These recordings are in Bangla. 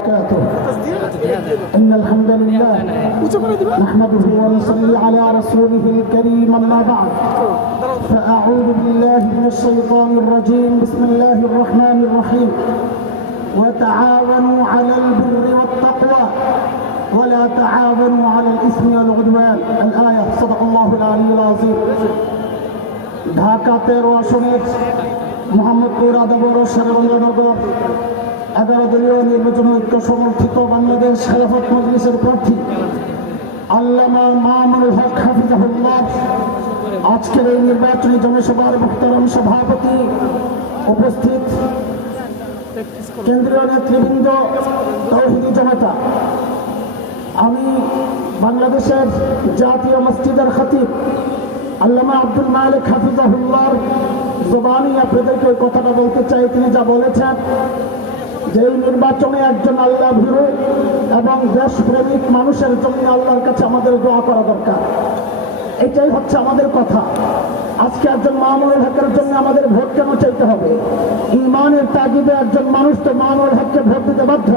وبركاته إن الحمد لله نحمده ونصلي على رسوله الكريم أما بعد فأعوذ بالله من الشيطان الرجيم بسم الله الرحمن الرحيم وتعاونوا على البر والتقوى ولا تعاونوا على الإثم والعدوان الآية صدق الله العلي العظيم ঢাকা তেরো আসনের মোহাম্মদপুর আদাবর সাগরনগর এগারো নির্বাচন ঐক্য সমর্থিত বাংলাদেশ খেলাফত মজলিসের প্রার্থী আল্লামা মামুল হক হাফিজাহুল্লাহ। আজকের এই নির্বাচনী জনসভার মুখতারাম সভাপতি উপস্থিত। কেন্দ্রীয় নেতৃবৃন্দ, তৌহিদি জনতা। আমি বাংলাদেশের জাতীয় মসজিদের খতিব আল্লামা আব্দুল মালিক হাফিজাহুল্লাহর জবানি আপনাদেরকে কথাটা বলতে চাই। তিনি যা বলেছেন যে নির্বাচনে একজন আল্লাহ ভীরু এবং দেশপ্রেমিক মানুষের জন্য আল্লাহর কাছে আমাদের দোয়া করা দরকার। এটাই হচ্ছে আমাদের কথা। আজকে একজন মামুনুল হকের জন্য আমাদের ভোট কেন চাইতে হবে? ইমানের তাগিদে একজন মানুষ তো মামুনুল হককে ভোট দিতে বাধ্য।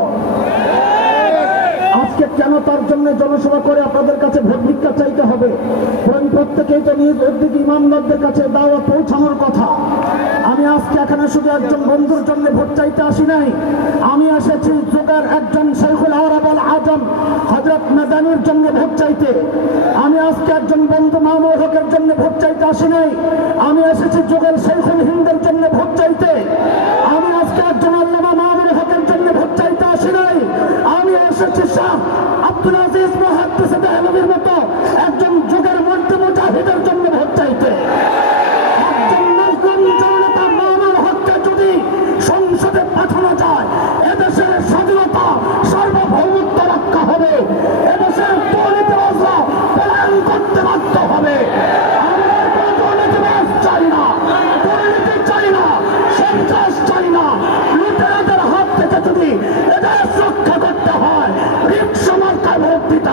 আজকে কেন তার জন্য জনসভা করে আপনাদের কাছে ভোট ভিক্ষা চাইতে হবে? বরং প্রত্যেকেই তো নিজ উদ্যোগ ইমামদারদের কাছে দাওয়া পৌঁছানোর কথা। আমি আজকে এখানে শুধু একজন বন্ধুর জন্য ভোট চাইতে আসি নাই। আমি এসেছি যুগের একজন শেখুল আরব আজম হজরত মেদানির জন্য ভোট চাইতে। আমি আজকে একজন বন্ধু মাহমুদ হকের জন্য ভোট চাইতে আসি নাই। আমি এসেছি যুগের শেখুল হিন্দের জন্য ভোট চাইতে। আমি আজকে একজন আল্লামা আমি এসেছি শাহ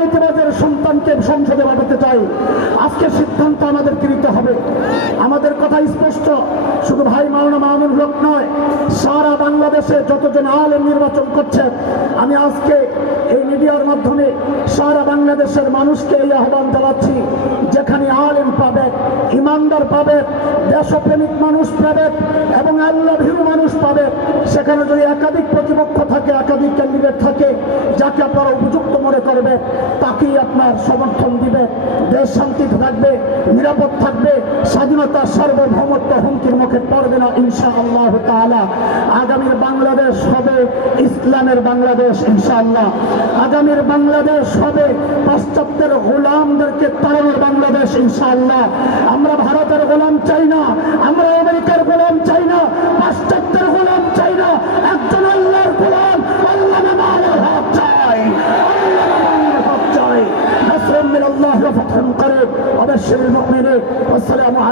কোন সন্তানকে সংসদে পাঠাতে চাই। আজকে সিদ্ধান্ত আমাদেরকে নিতে হবে। আমাদের কথা স্পষ্ট। শুধু ভাই মাওলানা মামুন লোক নয়, সারা বাংলাদেশে যতজন আলেম নির্বাচন করছেন আমি আজকে এই মিডিয়ার মাধ্যমে সারা বাংলাদেশের মানুষকে এই আহ্বান জানাচ্ছি, যেখানে আলেম পাবে, ইমানদার পাবে, দেশপ্রেমিক মানুষ পাবে এবং আল্লাহ ভীরু মানুষ পাবে। সেখানে যদি একাধিক প্রতিপক্ষ থাকে, একাধিক ক্যান্ডিডেট থাকে, যাকে আপনারা উপযুক্ত মনে করবে, তাকেই আপনার সমর্থন দিবে। দেশ শান্তি থাকবে, নিরাপদ থাকবে স্বাধীনতা, সার্বভৌমত্ব হুমকির মুখে পড়বে না ইনশা আল্লাহ আগামীর বাংলাদেশ হবে ইসলামের বাংলাদেশ ইনশাআল্লাহ। আগামীর বাংলাদেশ হবে পাশ্চাত্যের গোলামদেরকে তাড়ানোর বাংলাদেশ ইনশাআল্লাহ। আমরা ভারতের গোলাম চাই না, আমরা আমেরিকার গোলাম চাই না, পাশ্চাত্যের